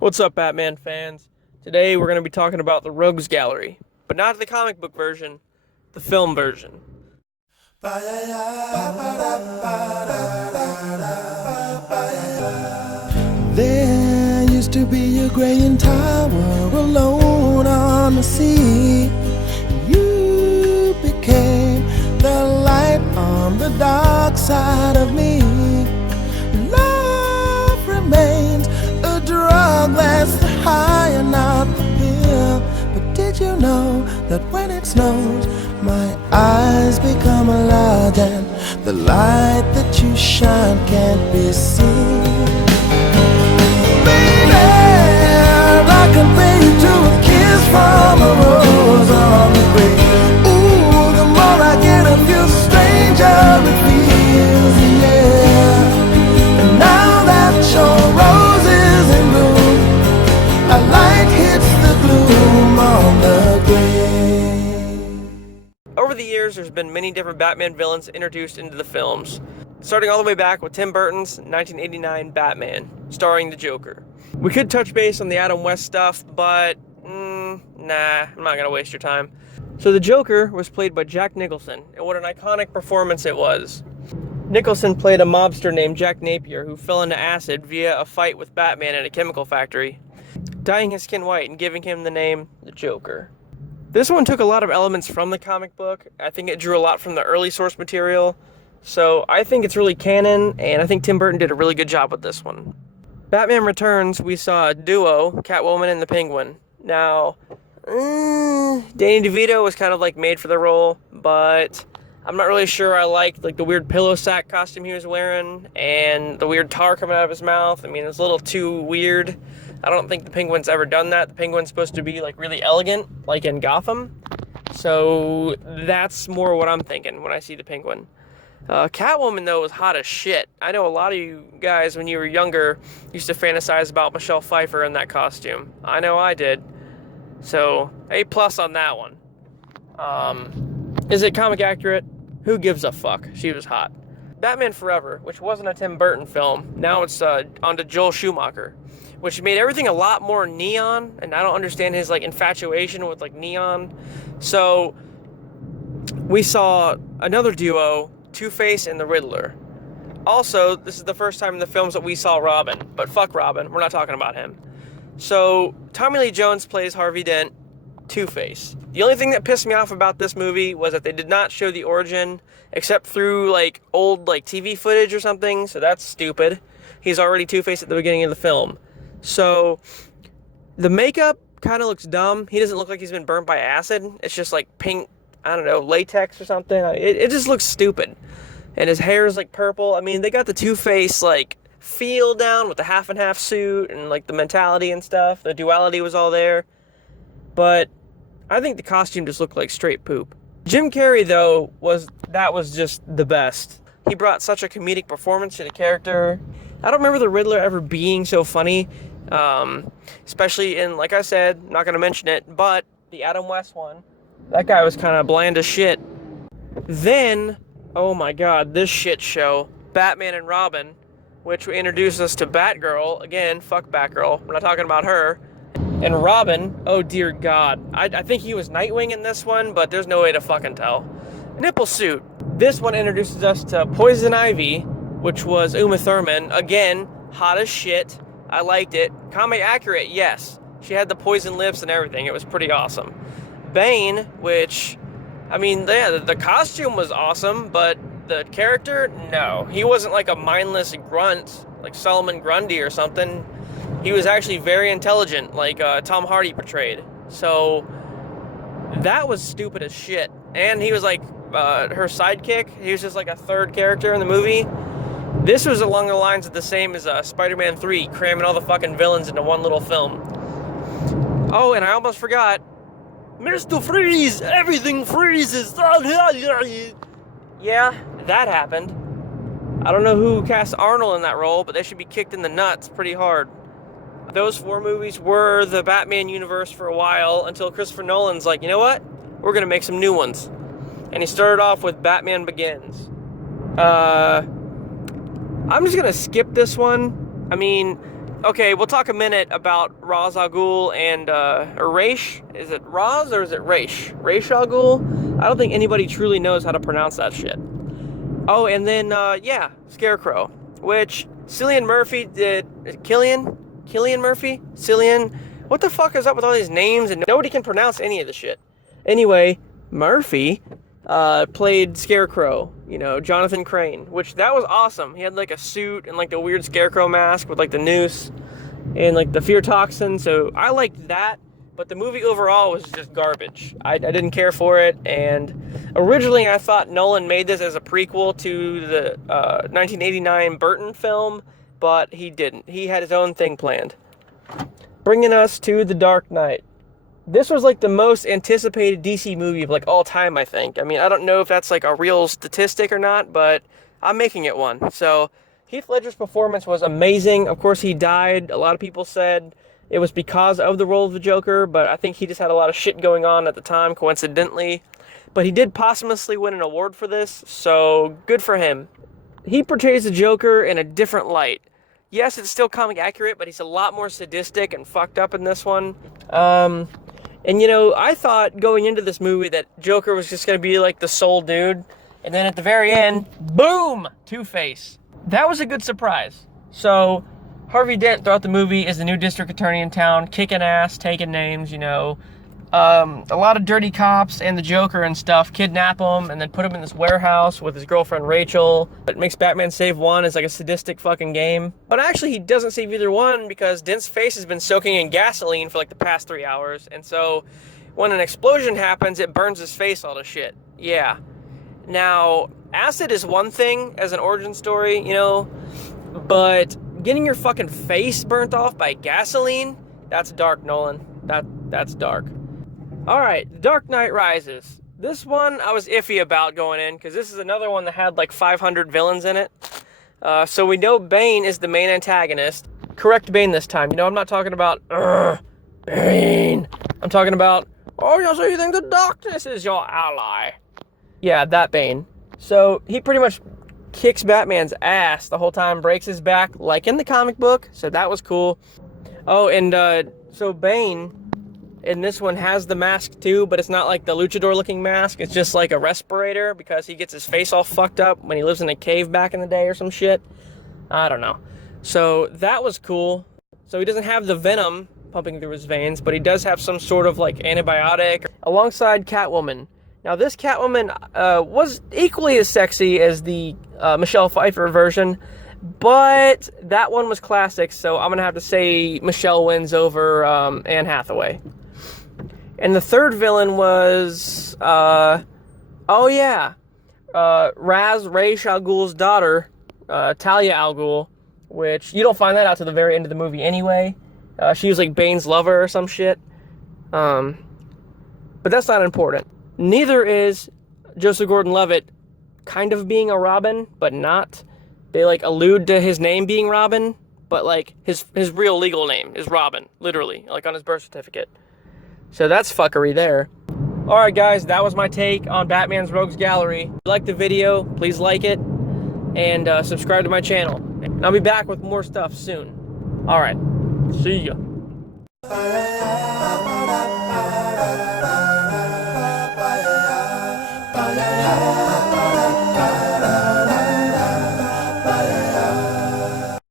What's up, Batman fans? Today we're going to be talking about the Rogues Gallery, but not the comic book version, the film version. There used to be a graying tower alone on the sea. You became the light on the dark side of me. Love remains a drug that's the high and not the pill. But did you know that when it snows, my eyes become a large and the light that you shine can't be seen? I compare you to a kiss from a rose on the grave. Ooh, the more I get of you, stranger it feels, yeah. And now that your rose is in bloom, a light hits the gloom on the grave. Over the years, there's been many different Batman villains introduced into the films, starting all the way back with Tim Burton's 1989 Batman, starring the Joker. We could touch base on the Adam West stuff, but nah, I'm not gonna waste your time. So the Joker was played by Jack Nicholson, and what an iconic performance it was. Nicholson played a mobster named Jack Napier who fell into acid via a fight with Batman in a chemical factory, dyeing his skin white and giving him the name the Joker. This one took a lot of elements from the comic book. I think it drew a lot from the early source material, so I think it's really canon, and I think Tim Burton did a really good job with this one. Batman Returns, we saw a duo, Catwoman and the Penguin. Now, Danny DeVito was kind of like made for the role, but I'm not really sure I liked like the weird pillow sack costume he was wearing and the weird tar coming out of his mouth. I mean, it's a little too weird. I don't think the Penguin's ever done that. The Penguin's supposed to be like really elegant, like in Gotham. So that's more what I'm thinking when I see the Penguin. Catwoman, though, was hot as shit. I know a lot of you guys, when you were younger, used to fantasize about Michelle Pfeiffer in that costume. I know I did. So, A+ on that one. Is it comic accurate? Who gives a fuck? She was hot. Batman Forever, which wasn't a Tim Burton film, now it's onto Joel Schumacher, which made everything a lot more neon, and I don't understand his like infatuation with like neon. So, we saw another duo, Two-Face and the Riddler. Also, this is the first time in the films that we saw Robin, but fuck Robin, we're not talking about him. So, Tommy Lee Jones plays Harvey Dent, Two-Face. The only thing that pissed me off about this movie was that they did not show the origin, except through, like, old, like, TV footage or something, so that's stupid. He's already Two-Face at the beginning of the film. So, the makeup kind of looks dumb. He doesn't look like he's been burnt by acid. It's just, like, pink, I don't know, latex or something. It just looks stupid. And his hair is like purple. I mean, they got the Two-Face like feel down with the half and half suit and like the mentality and stuff. The duality was all there. But I think the costume just looked like straight poop. Jim Carrey, though, was just the best. He brought such a comedic performance to the character. I don't remember the Riddler ever being so funny. Especially in, like I said, I'm not going to mention it, but the Adam West one. That guy was kind of bland as shit. Then, oh my god, this shit show, Batman and Robin, which introduced us to Batgirl. Again, fuck Batgirl. We're not talking about her. And Robin, oh dear god. I think he was Nightwing in this one, but there's no way to fucking tell. Nipple Suit. This one introduces us to Poison Ivy, which was Uma Thurman. Again, hot as shit. I liked it. Comic accurate, yes. She had the poison lips and everything. It was pretty awesome. Bane, which, I mean, yeah, the costume was awesome, but the character, no. He wasn't like a mindless grunt, like Solomon Grundy or something. He was actually very intelligent, like Tom Hardy portrayed. So, that was stupid as shit. And he was like her sidekick. He was just like a third character in the movie. This was along the lines of the same as Spider-Man 3, cramming all the fucking villains into one little film. Oh, and I almost forgot. Mr. Freeze, everything freezes. Yeah, that happened. I don't know who cast Arnold in that role, but they should be kicked in the nuts pretty hard. Those 4 movies were the Batman universe for a while until Christopher Nolan's like, you know what? We're going to make some new ones. And he started off with Batman Begins. I'm just going to skip this one. I mean, Okay, we'll talk a minute about Ra's al Ghul and, or Raish. Is it Ra's or is it Raish? Raish al Ghul? I don't think anybody truly knows how to pronounce that shit. Oh, and then, yeah, Scarecrow, which Cillian Murphy did. Killian Murphy? Cillian? What the fuck is up with all these names and nobody can pronounce any of the shit? Anyway, Murphy played Scarecrow, you know, Jonathan Crane, which that was awesome. He had like a suit and like the weird Scarecrow mask with like the noose and like the fear toxin, so I liked that. But the movie overall was just garbage. I didn't care for it, and originally I thought Nolan made this as a prequel to the 1989 Burton film, but he didn't. He had his own thing planned. Bringing us to The Dark Knight. This was like the most anticipated DC movie of like all time, I think. I mean, I don't know if that's like a real statistic or not, but I'm making it one. So Heath Ledger's performance was amazing. Of course, he died. A lot of people said it was because of the role of the Joker, but I think he just had a lot of shit going on at the time, coincidentally. But he did posthumously win an award for this, so good for him. He portrays the Joker in a different light. Yes, it's still comic accurate, but he's a lot more sadistic and fucked up in this one. And, you know, I thought going into this movie that Joker was just going to be, like, the sole dude. And then at the very end, boom! Two-Face. That was a good surprise. So, Harvey Dent throughout the movie is the new district attorney in town, kicking ass, taking names, you know. A lot of dirty cops and the Joker and stuff kidnap him and then put him in this warehouse with his girlfriend Rachel. It makes Batman Save One as like a sadistic fucking game. But actually he doesn't save either one because Dent's face has been soaking in gasoline for like the past 3 hours. And so when an explosion happens, it burns his face all to shit. Yeah. Now, acid is one thing as an origin story, you know, but getting your fucking face burnt off by gasoline, that's dark, Nolan. That's dark. Alright, The Dark Knight Rises. This one I was iffy about going in, because this is another one that had like 500 villains in it. So we know Bane is the main antagonist. Correct Bane this time. You know, I'm not talking about, Bane. I'm talking about, oh, so you think the darkness is your ally. Yeah, that Bane. So he pretty much kicks Batman's ass the whole time, breaks his back, like in the comic book. So that was cool. Oh, and so Bane in this one has the mask too, but it's not like the luchador looking mask. It's just like a respirator because he gets his face all fucked up when he lives in a cave back in the day or some shit. I don't know. So that was cool. So he doesn't have the venom pumping through his veins, but he does have some sort of like antibiotic alongside Catwoman. Now this Catwoman was equally as sexy as the Michelle Pfeiffer version, but that one was classic, so I'm gonna have to say Michelle wins over Anne Hathaway. And the third villain was, Ra's al Ghul's daughter, Talia al Ghul, which you don't find that out to the very end of the movie anyway. She was like Bane's lover or some shit. But that's not important. Neither is Joseph Gordon-Levitt kind of being a Robin, but not. They like allude to his name being Robin, but like his real legal name is Robin, literally, like on his birth certificate. So that's fuckery there. Alright guys, that was my take on Batman's Rogues Gallery. If you liked the video, please like it, and subscribe to my channel. And I'll be back with more stuff soon. Alright, see ya.